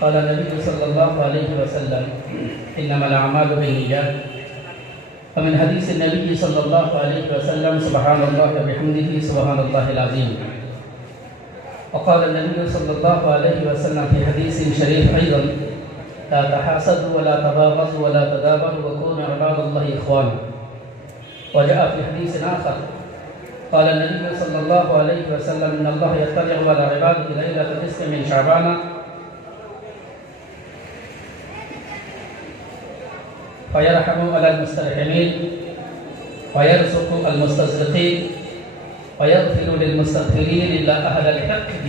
قال النبي صلى الله عليه وسلم إنما الأعمال بالنيات. ومن حديث النبي صلى الله عليه وسلم سبحان الله وبحمده سبحان الله العظيم. وقال النبي صلى الله عليه وسلم في حديث شريف أيضا لا تحاسدوا ولا تباغضوا ولا تدابروا وكونوا عباد الله إخوانا. وجاء في حديث آخر قال النبي صلى الله عليه وسلم إن الله يطلع على عباده ليلة النصف من شعبان فيرحم على المسترحمين ويرزق المستزرقين ويغفر للمستغفرين إلا أهل الحقد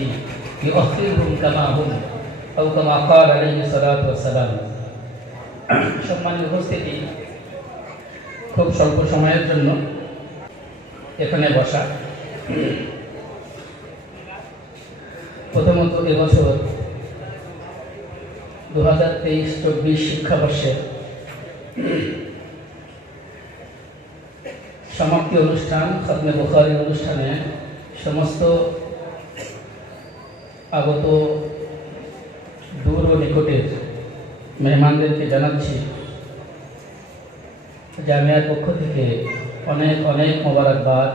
يؤخرهم كما هم أو كما قال عليه الصلاة والسلام. সম্মানিত উপস্থিতি, খুব স্বল্প সময়ের জন্য এখানে বসা। প্রথমত এবছর 2023-24 শিক্ষাবর্ষে সমাপ্তি অনুষ্ঠান খতমে বুখারীর অনুষ্ঠানে সমস্ত আগত দূর ও নিকটের মেহমানদেরকে জানাচ্ছি জামিয়ার পক্ষ থেকে অনেক অনেক মোবারকবাদ,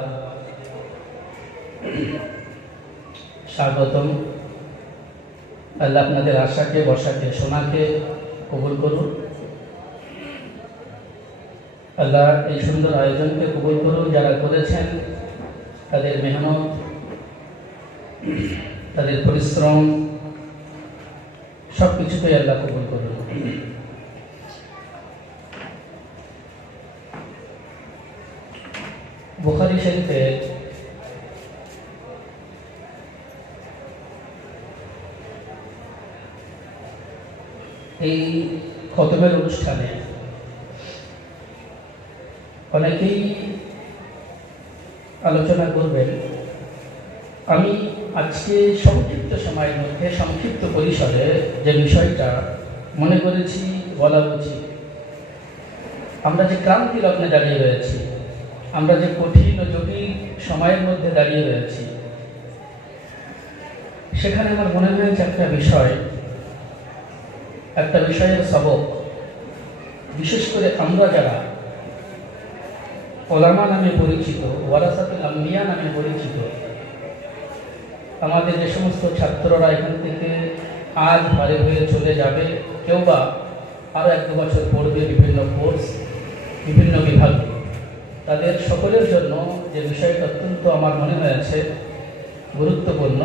স্বাগতম। আল্লাহ আপনাদের আশাকে, বর্ষাকে, সোনাকে কবুল করুন। আল্লাহ এই সুন্দর আয়োজনকে কবুল করুন। যারা করেছেন তাদের মেহনত, তাদের পরিশ্রম সব কিছুকেই আল্লাহ কবুল করুন। বুখারী শরীফে এই খতমের অনুষ্ঠানে অনেকেই আলোচনা করবেন। আমি আজকে সংক্ষিপ্ত সময়ের মধ্যে সংক্ষিপ্ত পরিসরে যে বিষয়টা মনে করেছি বলা উচিত, আমরা যে ক্রান্তি লগ্নে দাঁড়িয়ে রয়েছি, আমরা যে কঠিন ও জটিল সময়ের মধ্যে দাঁড়িয়ে রয়েছি, সেখানে আমার মনে হয়েছে একটা বিষয়ের সবক, বিশেষ করে আমরা যারা ওলামা নামে পরিচিত, ওয়ারাসাতুল আম্বিয়া নামে পরিচিত, আমাদের যে সমস্ত ছাত্ররা এখান থেকে আজ ভারে হয়ে চলে যাবে, কেউ বা আরও 1-2 বছর পড়বে বিভিন্ন কোর্স, বিভিন্ন বিভাগে, তাদের সকলের জন্য যে বিষয়টা অত্যন্ত আমার মনে হয়েছে গুরুত্বপূর্ণ,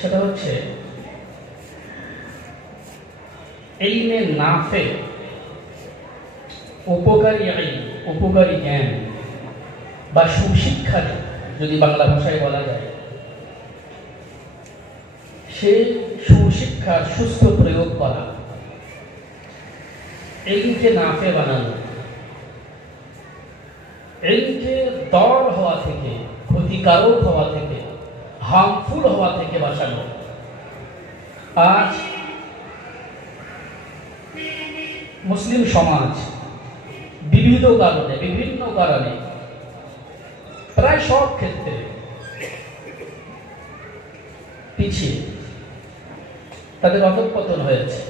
সেটা হচ্ছে ইলমে নাফে, উপকারী ইলম, উপকারী জ্ঞান বা সুশিক্ষা যদি বাংলা ভাষায় বলা যায়, সেই সুশিক্ষার সুস্থ প্রয়োগ করা, ইলমকে নাফে বানানো, ইলমকে দর হওয়া থেকে, ক্ষতিকারক হওয়া থেকে, হার্মফুল হওয়া থেকে বাঁচানো। আজ মুসলিম সমাজ বিভিন্ন কারণে প্রায় সব ক্ষেত্রে পিছিয়ে, তাদের অধঃপতন হয়েছে।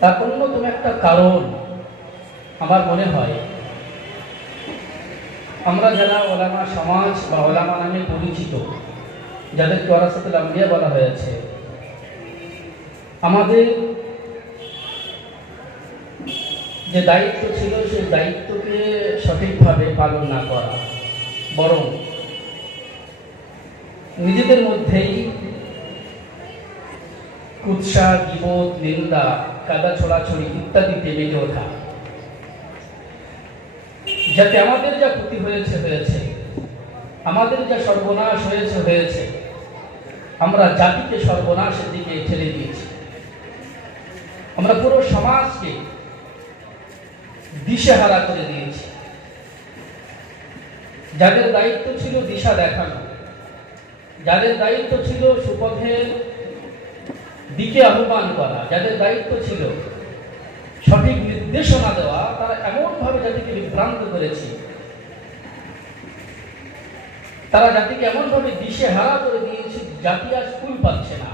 তার অন্যতম একটা কারণ আমার মনে হয়, আমরা যারা ওলামা সমাজ বা ওলামা নামে পরিচিত, যাদেরকে ওয়ারাসাতুল আম্বিয়া বলা হয়েছে, আমাদের যে দায়িত্ব ছিল সেই দায়িত্বকে সঠিকভাবে পালন না করা, বরং নিজেদের মধ্যেই কুৎসা, গীবত, নিন্দা, কাদা ছোড়াছড়ি ইত্যাদিতে মেতে ওঠা, যাতে আমাদের যা ক্ষতি হয়েছে, আমাদের যা সর্বনাশ হয়েছে, আমরা জাতিকে সর্বনাশের দিকে ঠেলে দিয়েছি। আমরা পুরো সমাজকে দিশেহারা করে দিয়েছি। যাদের দায়িত্ব ছিল দিশা দেখানো, যাদের দায়িত্ব ছিল সুপথের দিকে আহ্বান করা, যাদের দায়িত্ব ছিল সঠিক নির্দেশনা দেওয়া, তারা এমনভাবে জাতিকে বিভ্রান্ত করেছে, তারা জাতিকে এমনভাবে দিশেহারা করে দিয়েছে, জাতি আজ কুল পাচ্ছে না।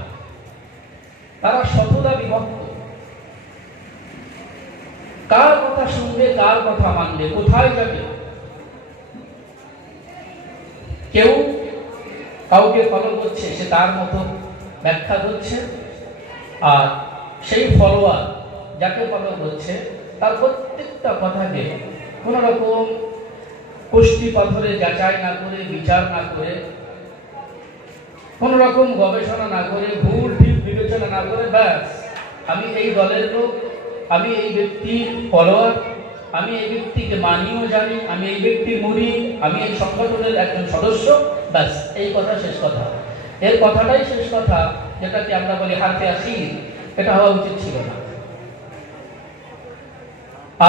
তারা সততা বিভক্ত। কার কথা শুনবে, কার কথা মানবে, কোথায় যাবে? কেউ কাউকে ফলো করছে, সে তার মতো ব্যাখ্যা করছে, আর সেই ফলোয়ার যাকে ফলো করছে তার প্রত্যেকটা কথাকে কোন রকম কষ্টি পাথরে যাচাই না করে, বিচার না করে, কোন রকম গবেষণা না করে, ভুল ঠিক বিবেচনা না করে, ব্যাস আমি এই দলের লোক, আমি এই ব্যক্তির ফলোয়ার, আমি এই ব্যক্তিকে মানিও জানি, আমি এই ব্যক্তির মুরিদ, আমি এই সংগঠনের একজন সদস্য, ব্যাস এই কথা শেষ কথা। এর কথাটাই শেষ কথা, যেটাকে আমরা বলি হাতে আসি, এটা হওয়া উচিত ছিল না।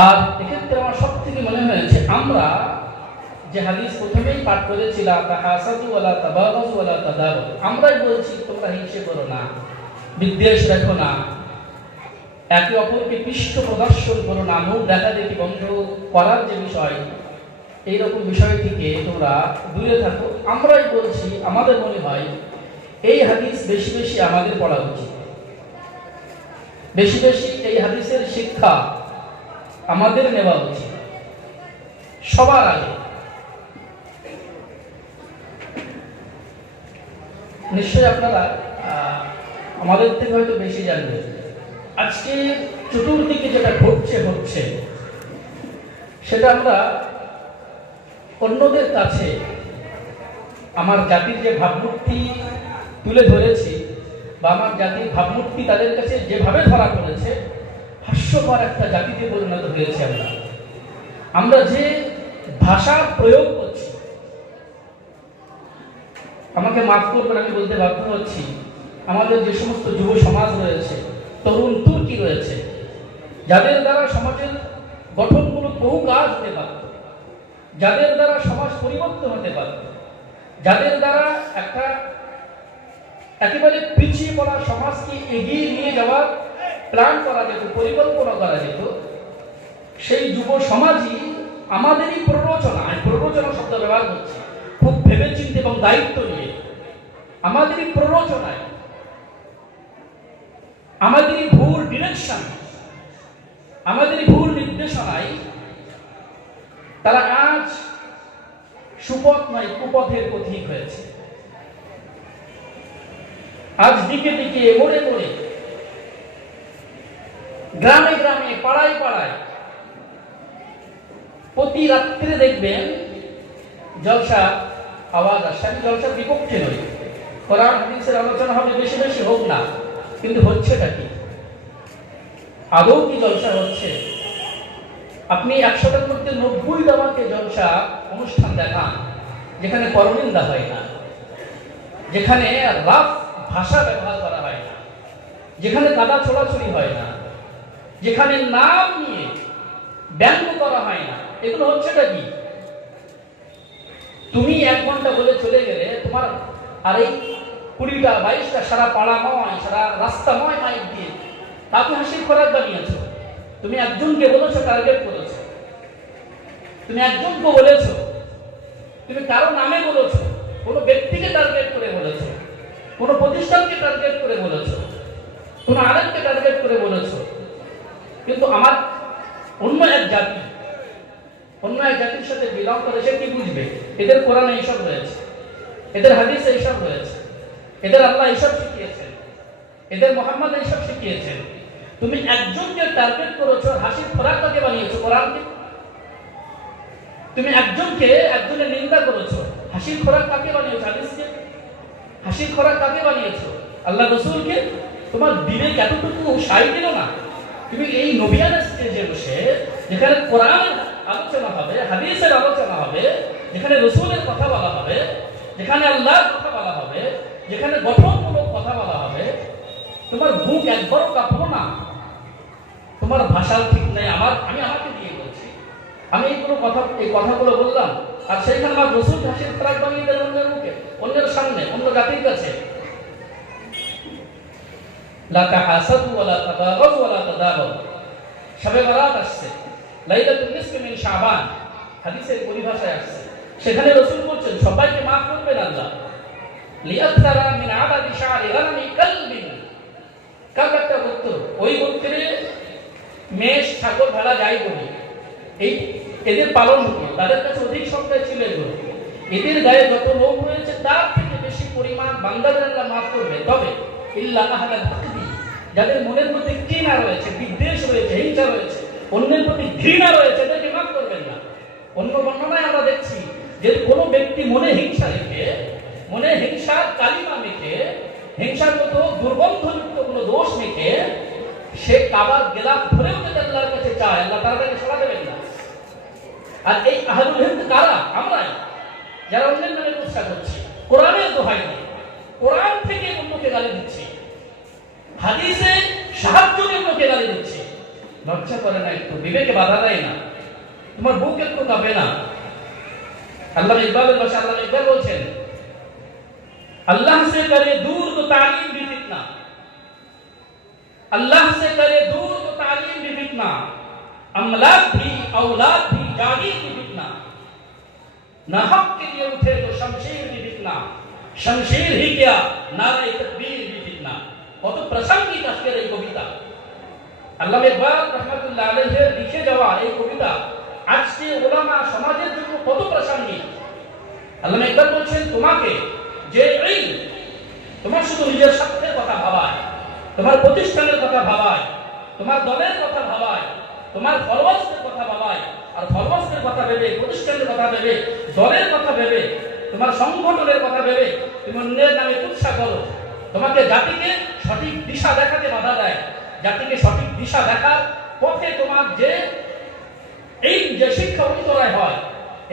আর এক্ষেত্রে আমার সব থেকে মনে হয়েছে, আমরা যে হাদিস প্রথমেই পাঠ করেছিলাম, আমরাই বলছি তোমরা হিংসে করো না, বিদ্বেষ রেখো না, একে অপরকে পৃষ্ঠ প্রদর্শন করো না, মুখ দেখা দেখি বন্ধ করার যে বিষয়, এইরকম বিষয় থেকে তোমরা দূরে থাকো। আমরাই বলছি, আমাদের মনে হয় এই হাদিস বেশি বেশি আমাদের পড়া উচিত, বেশি বেশি এই হাদিসের শিক্ষা আমাদের নেওয়া উচিত সবার আগে। নিশ্চয়ই আপনারা আমাদের থেকে হয়তো বেশি জানবেন, আজকে চতুর্দিকে যেটা হচ্ছে সেটা আমরা অন্যদের কাছে আমার জাতির যে ভাবমূর্তি তুলে ধরেছি, বা আমার জাতির ভাবমূর্তি তাদের কাছে যেভাবে ধরা পড়েছে, হাস্যকর একটা জাতিতে পরিণত হয়েছে। আমরা যে ভাষা প্রয়োগ করছি, আমাকে মাফ করবেন আমি বলতে বাধ্য হচ্ছি, আমাদের যে সমস্ত যুব সমাজ রয়েছে, তরুণ তুর্কি রয়েছে, যাদের দ্বারা সমাজের গঠনমূলক বহু কাজ হতে পারত, যাদের দ্বারা সমাজ পরিবর্তন হতে পারত, যাদের দ্বারা একটা একেবারে পিছিয়ে পড়া সমাজকে এগিয়ে নিয়ে যাওয়ার প্ল্যান করা যেত, পরিকল্পনা করা যেত, সেই যুব সমাজই আমাদেরই প্ররোচনা শব্দ ব্যবহার করছে, খুব ভেবেচিন্তে এবং দায়িত্ব নিয়ে আমাদেরই প্ররোচনায়, আমাদেরই ভুল ডিরেকশন, আমাদেরই ভুল নির্দেশনায় তারা আজ সুপথ নয় কুপথের পথিক হয়েছে। আজ দিকে দিকে, মোড়ে মোড়ে, গ্রামে গ্রামে, পাড়ায় পাড়ায় প্রতি রাত্রে দেখবেন জলসা আওয়াজ আসছে। আমি জলসার বিপক্ষে নই, কোরআন হাদিসের আলোচনা হবে, বেশি বেশি হোক না, কিন্তু হচ্ছেটা কি? আদৌ কি জলসা হচ্ছে? আপনি 100টার মধ্যে 90টা আমাকে জলসা অনুষ্ঠান দেখান যেখানে পরনিন্দা হয় না, যেখানে রাফ ভাষা ব্যবহার করা হয় না, যেখানে কাদা ছোড়াছুড়ি হয় না, যেখানে নাম নিয়ে ব্যঙ্গ করা হয় না। এগুলো হচ্ছেটা কি? তুমি 1 ঘন্টা বলে চলে গেলে তোমার আর এই 20টা 22টা সারা পাড়াময়, সারা রাস্তাময় মাইক দিয়ে তাকে হাসির খোরাক বানিয়েছ। তুমি একজনকে বলেছো, টার্গেট করেছো, তুমি একজনকে বলেছো, তুমি কারো নামে বলেছো, কোনো ব্যক্তিকে টার্গেট করে বলেছো, কোনো প্রতিষ্ঠানকে টার্গেট করে বলেছো, কোনো আরেককে টার্গেট করে বলেছো। কিন্তু আমার অন্য এক জাতির সাথে বিলং করে, সে কি বুঝবে? এদের কোরআনে এইসব রয়েছে, এদের হাদিসে এইসব রয়েছে, এদের আল্লাহ এইসব শিখিয়েছেন, এদের মোহাম্মদ এইসব শিখিয়েছেন। তুমি একজনকে টার্গেট করেছো, হাসির খোরাক কাকে বানিয়েছো? কোরআনকে। তুমি একজনের নিন্দা করেছো, হাসির খোরাক কাকে বানিয়েছো? হাদিসকে। হাসির খোরাক কাকে বানিয়েছো? আল্লাহ রাসূলকে। তোমার বিবেক এতটুকু সাই দিল না? তুমি এই নবিয়ানা স্টেজে বসে, যেখানে কোরআনের আলোচনা হবে, হাদিসের আলোচনা হবে, যেখানে রাসূলের কথা বলা হবে, যেখানে আল্লাহর কথা বলা হবে, যেখানে গঠনমূলক কথা বলা হবে, তোমার বুক একবারও কাঁপলো না? তোমার ভাষাও ঠিক নাই। আমি আমাকে দিয়ে বলছি, আমি এই কথাগুলো বললাম, আর সেইখানে আমার রাসূল হাসির খোরাক বানিয়ে দিলেন অন্যের মুখে, অন্যের সামনে, অন্য জাতির কাছে। লা তাহাসাদু ওয়া লা তাবাগাযু ওয়া লা তাদাবারু। শবে বরাত আসছে, লাইলাতুল নিসফি মিন শাবান, হাদিসের পরিভাষায় আসছে। সেখানে রাসূল বলছেন সবাইকে maaf করবেন আল্লাহ। লিয়াকতারা মিন আদাদি শারি গানামি কালবিন। কার একটা উত্তর ওই গোত্রে মেষ ছাগল ভেড়া যাই বলি, এই এদের পালন হতো, তাদের কাছে অধিক সংখ্যায় ছিল এগুলো। এদের গায়ে যত লোম রয়েছে তার থেকে বেশি পরিমাণ বান্দাদের আল্লাহ মাফ করবে। তবে ইল্লা আহলাল হাকদি, যাদের মনের মধ্যে ঘৃণা রয়েছে, বিদ্বেষ রয়েছে, হিংসা রয়েছে, অন্যের প্রতি ঘৃণা রয়েছে, এদেরকে মাফ করবেন না। অন্য বর্ণনায় আমরা দেখছি যে কোনো ব্যক্তি মনে হিংসা রেখে, মনে হিংসার কালিমা মেখে, হিংসার মতো দুর্গন্ধযুক্ত কোনো দোষ মেখে সে কাবার গেলাফ ধরেও যদি আল্লাহর কাছে চায়, আল্লাহ তার কাছে সরা দেবেন না। আর এই আহলুল হিন্দ কারা? আমরাই, যারা অন্যের নামে প্রচার করছি, কোরআনের দোহাই নেই, কোরআন থেকে অন্যকে গালি দিচ্ছি, হাদিসে সাহায্য অন্যকে গালি দিচ্ছি। লজ্জা করে না একটু? বিবেকে বাধা দেয় না? তোমার বুক একটু কাঁপে না? আল্লাহ ইকবালের ভাষা আল্লাহ ইকবাল বলছেন, अल्लाह से करे दूर तो तालीम भी फितना, अल्लाह से करे दूर तो तालीम भी फितना, अमलाक भी औलाद भी जागीर भी फितना, ना हक के लिए उठे तो शमशीर भी फितना, शमशीर ही क्या नारे तकबीर भी फितना। কত প্রাসঙ্গিক আজকের এই কবিতা। আল্লামা ইকবাল রাহমাতুল্লাহ আলাইহির লিখে যাওয়া এই কবিতা আজকে উলামা সমাজের জন্য কত প্রাসঙ্গিক। আল্লামা ইকবাল বলছেন, তোমাকে যে ইলম তোমার শুধু নিজের স্বার্থের কথা ভাবায়, তোমার প্রতিষ্ঠানের কথা ভাবায়, তোমার দলের কথা ভাবায়, তোমার ফলোয়ার্সদের কথা ভাবায়, আর ফলোয়ার্সদের কথা ভেবে, প্রতিষ্ঠানের কথা ভেবে, দলের কথা ভেবে, তোমার সংগঠনের কথা ভেবে তুমি অন্যের নামে তুচ্ছা করো, তোমাকে জাতিকে সঠিক দিশা দেখাতে বাধা দেয়, জাতিকে সঠিক দিশা দেখার পথে তোমার যে এই যে শিক্ষা অন্তরায় হয়,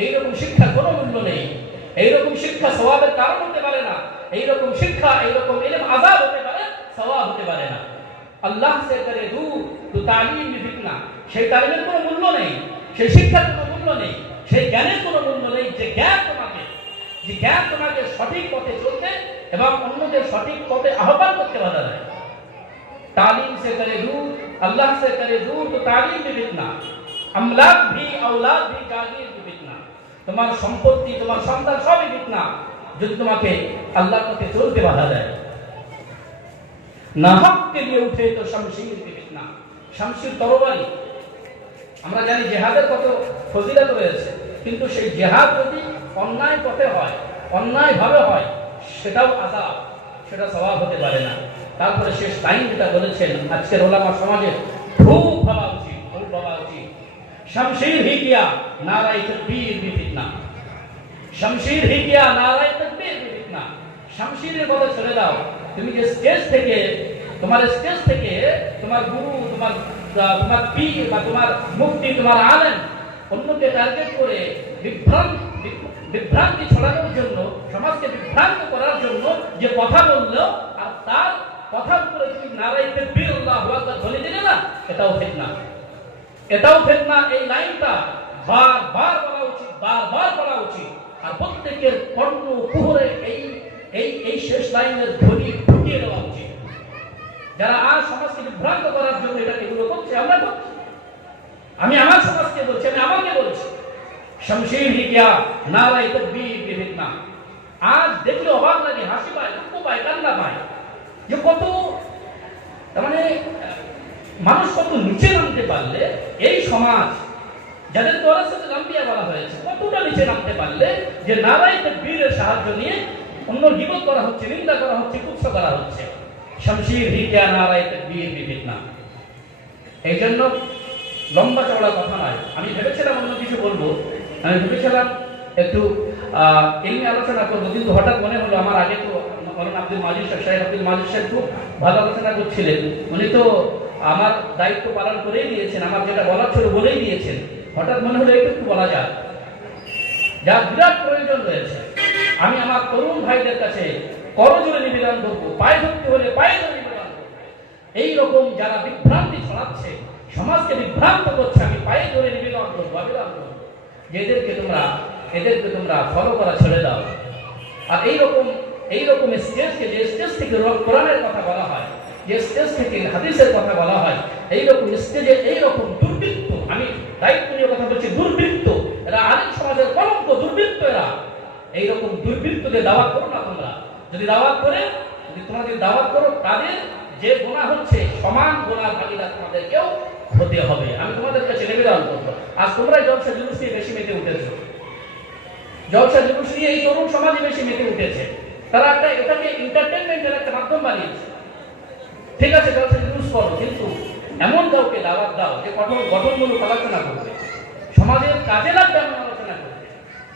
এইরকম শিক্ষার কোনো মূল্য নেই। এইরকম শিক্ষা সওয়াবের কারণ হতে পারে না, এইরকম শিক্ষা, এইরকম ইলম আযাব হতে পারে, সওয়াব হতে পারে না। আল্লাহ সে করে দূর তো তালিম বি ফিতনা, সেই তালিমের কোনো মূল্য নেই, সেই শিক্ষার কোনো মূল্য নেই, সেই জ্ঞানের কোনো মূল্য নেই, যে জ্ঞান তোমাকে সঠিক পথে চলতে এবং অন্যদের সঠিক পথে আহ্বান করতে বাধা দেয়। तालीम से करे दूर, अल्लाह से करे दूर तो तालीम भी फितना, अमलाक भी औलाद भी जागीर भी फितना। তোমার সম্পত্তি, তোমার সন্তান সবই ফিতনা যদি তোমাকে আল্লাহর পথে চলতে বাধা দেয়। না হক কে লিয়ে উঠে তো শমশীর भी फितना, শমশীর তরবারি। আমরা জানি জিহাদের কত ফজিলত রয়েছে, কিন্তু সেই জিহাদ যদি অন্যায় পথে হয়, অন্যায় ভাবে হয়, সেটাও আযাব, সেটা সওয়াব হতে পারে না। তারপরে শেষ লাইন যেটা বলেছেন, আজকের ওলামা সমাজে খুব ভাবা উচিত, খুব ভাবা উচিত। শমশীর হি কিয়া নারায়ে তাকবীর বি ফিতনা, শমশীর হি কিয়া নারায়ে তাকবীর বি ফিতনা। শমশীরের কথা ছেড়ে দাও, তুমি যে স্টেজ থেকে, তোমার স্টেজ থেকে তোমার গুরু, তোমার পীর বা তোমার মুফতি, তোমার আলেম অন্যকে টার্গেট করে বিভ্রান্তি ছড়ানোর জন্য, সমাজকে বিভ্রান্ত করার জন্য যে কথা বললো, আর তার কথার উপরে তুমি নারায়ে তাকবীর আল্লাহু আকবার বলে দিলে না, এটাও ফিতনা, এটাও ফিতনা। এই লাইনটা বারবার বলা উচিত, বারবার বলা উচিত। আর প্রত্যেকের কর্ণ কুহরে এই শেষ লাইনের ধ্বনি ঢুকিয়ে দেওয়া উচিত। যারা আর সমাজকে বিভ্রান্ত করার জন্য এটা এগুলো করছে, আমরা করছি। আমি আমার সমাজকে বলছি, আমি আমাকে বলছি, শমশীর হি কিয়া নারায়ে তাকবীর বি ফিতনা। আজ দেখলে অবাক লাগে, হাসি পায়, দুঃখ পায়, কান্না পায়, যে কত মানে মানুষ কত নিচে নামতে পারলে, এই সমাজ যাদের ওয়ারাসাতুল আম্বিয়া বলা হয়েছে, কতটা নিচে নামতে পারলে যে নারায়ে তাকবীরের সাহায্য নিয়ে অন্য গীবত করা হচ্ছে, নিন্দা করা হচ্ছে, কুৎসা করা হচ্ছে। শমশীর হি কিয়া নারায়ে তাকবীর বি ফিতনা। এই জন্য লম্বা চওড়া কথা নয়, আমি ভেবেছিলাম অন্য কিছু বলবো, আমি ভেবেছিলাম একটু এমনি আলোচনা করবো, কিন্তু হঠাৎ মনে হলো আমার আগে তো মৌলানা আব্দুল মাজিদ সাহেব, শেখ আব্দুল মাজিদ সাহেব খুব ভালো আলোচনা করছিলেন, উনি তো আমার দায়িত্ব পালন করেই দিয়েছেন, আমার যেটা বলার ছিল বলেই দিয়েছেন। হঠাৎ মনে হলো একটু বলা যাক, যার বিরাট প্রয়োজন রয়েছে। আমি আমার তরুণ ভাইদের কাছে করজোড়ে নিবেদন করবো, পায়ে ধরতে হলে পায়ে ধরে নিবেদন করবো। এইরকম যারা বিভ্রান্তি ছড়াচ্ছে, সমাজকে বিভ্রান্ত করছে, আমি পায়ে ধরে নিবেদন করবো, আবেদন করবো যে এদেরকে তোমরা ফলো করা ছেড়ে দাও। আর এইরকম স্টেজকে, যে স্টেজ থেকে কোরআনের কথা বলা হয়, যে স্টেজ থেকে হাদিসের কথা বলা হয়, এইরকম স্টেজে এইরকম দুর্বৃত্ত, আমি দায়িত্ব নিয়ে কথা বলছি, দুর্বৃত্ত, এরা আলেম সমাজের কলঙ্ক, দুর্বৃত্ত এরা। এইরকম দুর্বৃত্তদের দাওয়াত করো না তোমরা। যদি তোমাদের দাওয়াত করো, তাদের যে গুনাহ হচ্ছে সমান গুনাহ ভাগীদার তোমাদেরকেও হতে হবে। আমি তোমাদের কাছে নিবেদন করবো, আজ তোমরা জলসা জুলুস নিয়ে বেশি মেতে উঠেছো, জলসা জুলুস নিয়ে এই তরুণ সমাজে বেশি মেতে উঠেছে। তারা এটাকে এন্টারটেইনমেন্টের একটা মাধ্যম বানিয়েছে। ঠিক আছে, জলসা জুলুস করো, কিন্তু এমন কাউকে দাওয়াত দাও যে গঠনমূলক আলোচনা করবে, সমাজের কাজে লাগবে এমন আলোচনা করবে,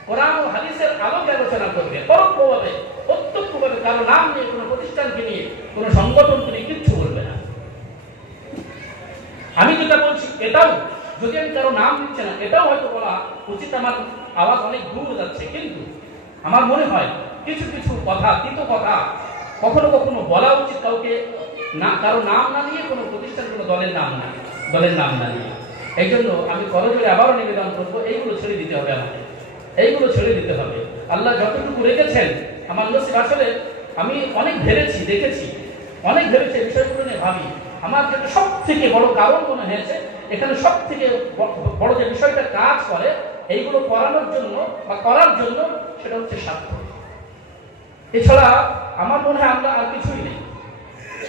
কোরআন ও হাদিসের আলোকে আলোচনা করবে, পরোক্ষভাবে প্রত্যক্ষভাবে কারো নাম নিয়ে, কোনো প্রতিষ্ঠানকে নিয়ে, কোনো সংগঠনকে নিয়ে কিচ্ছু বলবে না। আমি যেটা বলছি এটাও, যদি আমি কারো নাম দিচ্ছি না, এটাও হয়তো বলা উচিত, আমার আওয়াজ অনেক দূর যাচ্ছে, কিন্তু আমার মনে হয় কিছু কিছু কথা, তিতো কথা কখনো কখনো বলা উচিত কাউকে না, কারো নাম না নিয়ে, কোনো প্রতিষ্ঠান, কোনো দলের নাম না নিয়ে। এই জন্য আমি করজোরে আবারও নিবেদন করবো, এইগুলো ছেড়ে দিতে হবে, আমাকে এইগুলো ছেড়ে দিতে হবে। আল্লাহ যতটুকু রেখেছেন আমার নসিব, আসলে আমি অনেক ভেবেছি, দেখেছি, অনেক ভেবেছি, বিষয়গুলো নিয়ে ভাবি। আমার যেটা সব থেকে বড় কারণ মনে হয়েছে, এখানে সব থেকে বড় যে বিষয়টা কাজ করে এইগুলো করানোর জন্য বা করার জন্য, সেটা হচ্ছে স্বার্থ। এছাড়া আমার মনে হয় আমরা আর কিছুই নেই।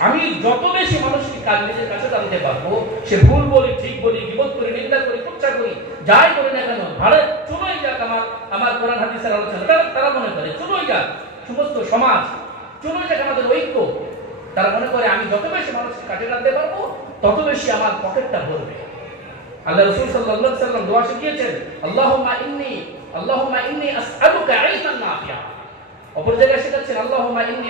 আমি যত বেশি মানুষকে কাজ নিজের কাছে টানতে পারবো, সে ভুল বলি, ঠিক বলি, বিপদ করি, নিন্দা করি, কুচ্ছা করি, যাই করি না কেন, ভাড়ে চলোই যাক আমার কোরআন হাদিসের আলোচনা, তারা মনে করে চলোই যাক সমস্ত সমাজ, চলোই যাক আমাদের ঐক্য। তারা মনে করে আমি যত বেশি মানুষকে কাজে টানতে পারবো, তত বেশি আমার পকেটটা ভরবে। আল্লাহ রাসূল সাল্লাল্লাহু আলাইহি ওয়াসাল্লাম দোয়া শিখিয়েছেন, আল্লাহুম্মা ইন্নী আসআলুকা ইলমান নাফিআ। অপর জায়গায় শেখাচ্ছেন, আল্লাহুম্মা ইন্নী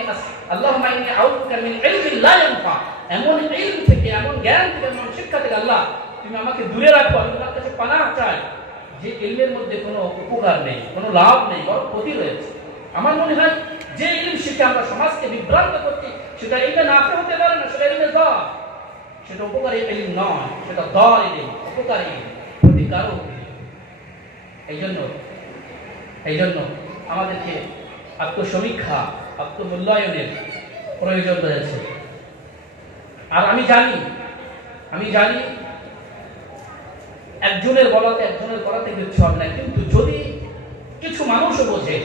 আউযুবিকা মিন ইলমিন লা ইয়ানফা। এমন ইলম থেকে, এমন জ্ঞান থেকে, এমন শিক্ষা থেকে আল্লাহ তুমি আমাকে দূরে রাখো। আমি তোমার কাছে পানাহ চাই যে ইলমের মধ্যে কোনো উপকার নেই, কোনো লাভ নেই, বরং ক্ষতি রয়েছে। আমার মনে হয় যে ইলম শিখে আমরা সমাজকে বিভ্রান্ত করছি, সেটা ইলমে নাফি হতে পারে না, সেটা ইলমে দাও, সেটা উপকারী ইলম নয়, সেটা দল ইলম, উপকারী ইলম, ক্ষতিকারক। এই জন্য আমাদেরকে আত্মসমীক্ষা, আত্মমূল্যায়নের প্রয়োজন রয়েছে। আর আমি জানি একজনের করাতে কিচ্ছু হবে না, কিন্তু যদি কিছু মানুষও বোঝে,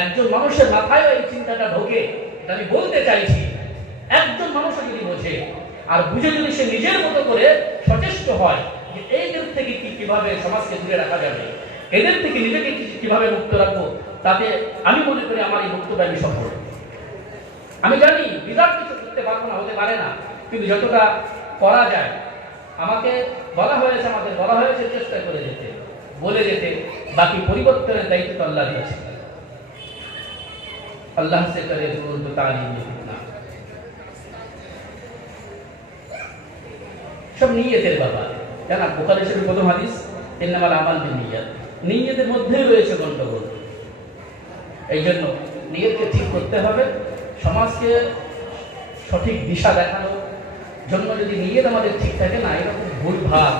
একজন মানুষের মাথায় এই চিন্তাটা ঢোকে, এটা আমি বলতে চাইছি, একজন মানুষও যদি বোঝে আর বুঝে যদি সে নিজের মতো করে সচেষ্ট হয় যে এইদের থেকে কিভাবে সমাজকে দূরে রাখা যাবে, এদের থেকে নিজেকে কিভাবে মুক্ত রাখবো, তাতে আমি মনে করি আমার এই বক্তব্য আমি সফল। আমি জানি বিরাট কিছু করতে পারবো না, হতে পারে না, কিন্তু যতটা করা যায়, আমাদের বলা হয়েছে চেষ্টা করে যেতে, বলে যেতে, বাকি পরিবর্তনের দায়িত্ব তো আল্লাহর কাছে। আল্লাহ সে করে দুরুদ তালিম না, সব নিয়তের ব্যাপার। জানা বুখারী শরীফের প্রথম হাদিস, ইন্নামাল আমাল বিন্নিয়াত, নিয়তের মধ্যেই রয়েছে গন্ডগোল। এই জন্য নিয়তকে ঠিক করতে হবে। সমাজকে সঠিক দিশা দেখানোর জন্য যদি নিয়ত আমাদের ঠিক থাকে না, এরকম ভুলভাল,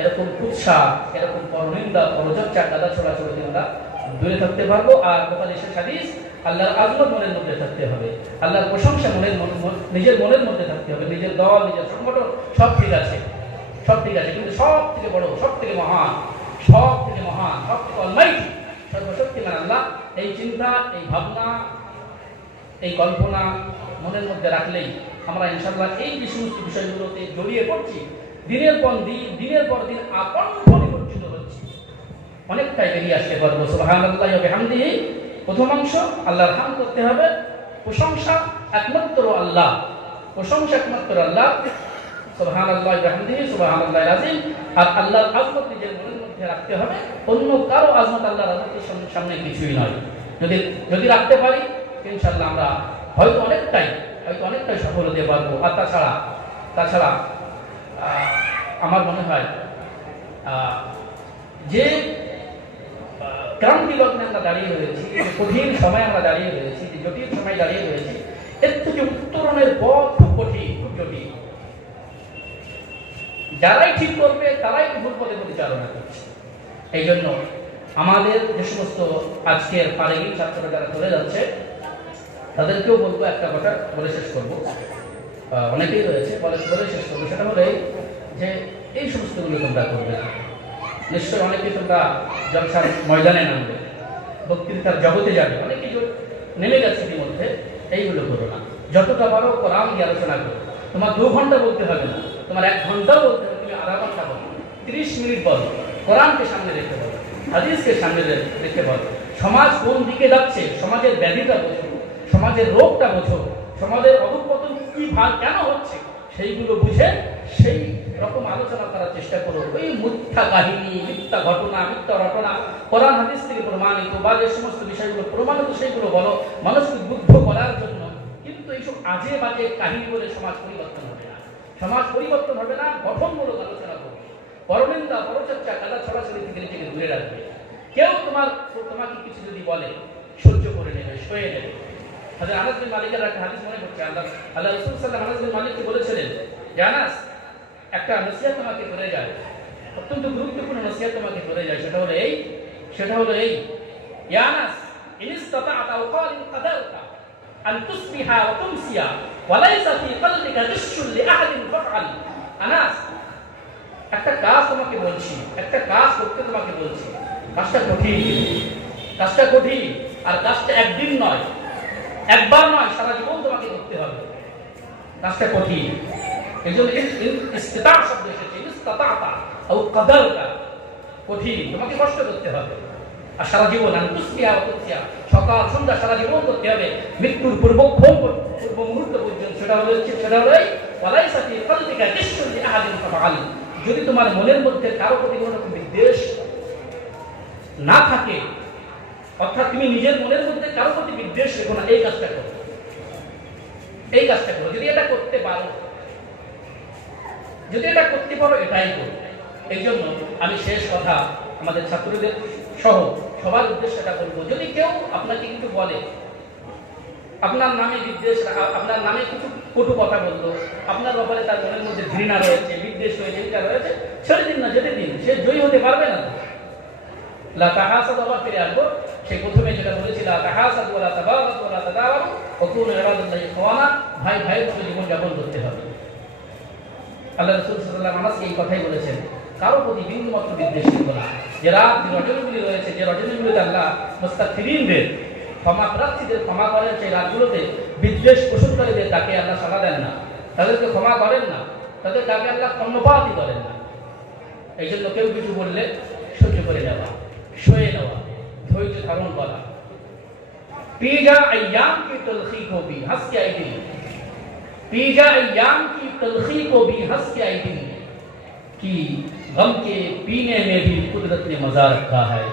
এরকম কুৎসা, এরকম পরনিন্দা, পরচর্চা, গাদা ছোড়াছড়ি থেকে আমরা দূরে থাকতে পারবো। আর বুখারী শরীফের হাদিস, আল্লাহর আযমত মনের মধ্যে থাকতে হবে, আল্লাহর প্রশংসা নিজের মনের মধ্যে থাকতে হবে। নিজের দল, নিজের সংগঠন সব ঠিক আছে, কিন্তু সব থেকে বড়, সব থেকে মহান, সব থেকে অলমাইটি, সর্বশক্তিমান আল্লাহ, এই চিন্তা, এই ভাবনা, এই কল্পনা মনের মধ্যে রাখলেই আমরা ইনশাআল্লাহ এই যে সমস্ত বিষয়গুলোতে জড়িয়ে পড়ছি, দিনের পর দিন আকণ্ঠ পরিবর্তিত হচ্ছে, অনেকটাই বেরিয়ে আসতে পারবো। সুবহানাল্লাহি ওয়া বিহামদিহি, প্রথম অংশ আল্লাহর হামদ করতে হবে, প্রশংসা একমাত্র আল্লাহ, সুবহানাল্লাহি ওয়া বিহামদিহি, সুবহানাল্লাহিল আযীম। আর আল্লাহর আযমত নিজের মনের মধ্যে রাখতে হবে, অন্য কারো আযমত আল্লাহর আযমতের সামনে কিছুই নয়। যদি রাখতে পারি, ইনশাআল্লাহ আমরা হয়তো অনেকটাই সফল হতে পারবো। আর তাছাড়া আমার মনে হয় যে ক্রান্তি লগ্নে আমরা দাঁড়িয়ে রয়েছি, কঠিন সময় আমরা দাঁড়িয়ে রয়েছি, যে জটিল সময় দাঁড়িয়ে রয়েছি, এর থেকে উত্তরণের পথ খুব কঠিন, খুব জটিল। যারাই ঠিক করবে তারাই ভুল পথে পরিচালনা করছে। এই জন্য আমাদের যে সমস্ত আজকের ফারেগী ছাত্ররা যারা চলে যাচ্ছে, তাদেরকেও বলবো, একটা কথা বলে শেষ করবো, অনেকেই রয়েছে বলে শেষ করবো, সেটা হলো যে এই সমস্তগুলো তোমরা করবে না। নিশ্চয় অনেকে তোমরা জলসার ময়দানে নামবে, বক্তৃতার জগতে যাবে, অনেকে নেমে গেছে ইতিমধ্যে, এইগুলো করো না। যতটা পারো কোরআন দিয়ে আলোচনা করো, তোমার 2 ঘন্টা বলতে হবে না, তোমার 1 ঘন্টাও বলতে হবে, তুমি আধা ঘন্টা বলো, 30 মিনিট বলো, কোরআনকে সামনে রেখে বলো, হাদিসকে সামনে রেখে বলো। সমাজ কোন দিকে যাচ্ছে, সমাজের ব্যাধিটা বোঝো, সমাজের রোগটা বোঝো, সমাজের অধঃপতন কি কেন হচ্ছে সেইগুলো বুঝে সেই রকম আলোচনা করার চেষ্টা করো। ওই মিথ্যা কাহিনী, মিথ্যা ঘটনা, মিথ্যা রটনা কোরআন হাদিস থেকে প্রমাণিত বা যে সমস্ত বিষয়গুলো প্রমাণিত সেইগুলো বলো মানুষকে বুদ্ধ করার জন্য। কিন্তু এইসব আজে বাজে কাহিনী বলে সমাজ পরিবর্তন হবে না। সমাজ পরিবর্তন হবে না, গঠনমূলক আলোচনা করবে। পরনিন্দা, পরচর্চা, কাদা ছড়াছড়ি থেকে নিজেকে দূরে রাখবে। কেউ তোমাকে কিছু যদি বলে সহ্য করে নেবে, সয়ে নেবে। হযরত আনাস বিন মালিকের একটা হাদিস মনে পড়ছে, আল্লাহ রাসূল সাল্লাল্লাহু আলাইহি ওয়াসাল্লাম আনাস বিন মালিককে বলেছিলেন, আনাস, একটা নসিহত তোমাকে করে যায়, অত্যন্ত গুরুত্বপূর্ণ নসিহত তোমাকে করে যায়। সেটা হলো এই, ইয়া আনাস, ইন ইসতাতা'তা ওয়াকালিন কাদারতা আন তুসবিহা ওয়া তুমসিয়া ওয়া লাইসা ফি কলবিকা গিশশুন লিআহাদিন ফাফআল। আনাস, একটা কাজ তোমাকে বলছি, একটা কাজ করতে তোমাকে বলছি। কাজটা কঠিন, আর কাজটা একদিন নয়, একবার নয়, সারা জীবন তোমাকে করতে হবে। কাজটা কঠিন, এই জন্য ইস্তিতা শব্দ এসেছে, ইস্তাতা'তা আও কাদারতা, কঠিন, তোমাকে কষ্ট করতে হবে। আর সারা জীবন আনতুসবিহা ওয়া তুমসিয়া, সকাল সন্ধ্যা সারা জীবন করতে হবে, মৃত্যুর পূর্ব মুহূর্ত পর্যন্ত। সেটা হলো ওয়ালাইসা ফি কলবিকা গিশশুন লিআহাদিন ফাফআল। যদি তোমার মনের মধ্যে কারো প্রতি কোনো রকম বিদ্বেষ না থাকে, অর্থাৎ তুমি নিজের মনের মধ্যে কারো প্রতি বিদ্বেষ রেখো না, এই কাজটা করো। যদি এটা করতে পারো, এটাই করো। এই জন্য আমি শেষ কথা আমাদের ছাত্রদের সহ সবার উদ্দেশ্যে এটা বলবো, যদি কেউ আপনাকে কিছু বলে, আপনার নামে বিদ্বেষ, আপনার নামে কিছু কটু কথা বললো, আপনার ব্যাপারে তার মনের মধ্যে ঘৃণা রয়েছে, বিদ্বেষ রয়েছে, এটা রয়েছে, ছেড়ে দিন না, যেতে দিন। সে জয়ী হতে পারবে না। লা তাহাসাদু, আবার ফিরে আসবো সেই প্রথমে যেটা বলেছি, লা তাহাসাদু ওয়া লা তাবাগাদু ওয়া লা তাদাবারু ওয়া কুনু ইবাদাল্লাহি ইখওয়ানা। ভাই ভাইয়ের মতো জীবন যাপন করতে হবে। আল্লাহ রাসূল সাল্লাল্লাহু আলাইহি ওয়াসাল্লাম এই কথাই বলেছেন, কারো প্রতি বিন্দুমাত্র বিদ্বেষ ছিল না। যে রাত রজনীগুলি রয়েছে, যে রজনীগুলিতে আল্লাহ মুস্তাগফিরিনদের, ক্ষমা প্রার্থীদের ক্ষমা করেন, সেই রাতগুলোতে বিদ্বেষ পোষণকারীদের ডাকে আল্লাহ সাড়া দেন না, তাদেরকে ক্ষমা করেন না, তাদের ডাকে আল্লাহ কর্ণপাতই করেন না। এই জন্য কেউ কিছু বললে সহ্য করে নেওয়া, সয়ে নেওয়া, ধৈর্য ধারণ করা। पीजा अय्याम की तलखी को भी हंस के आई दिल, पीजा अय्याम की तलखी को भी हंस के आई दिल, कि गम के पीने में भी कुदरत ने मजा रखा है।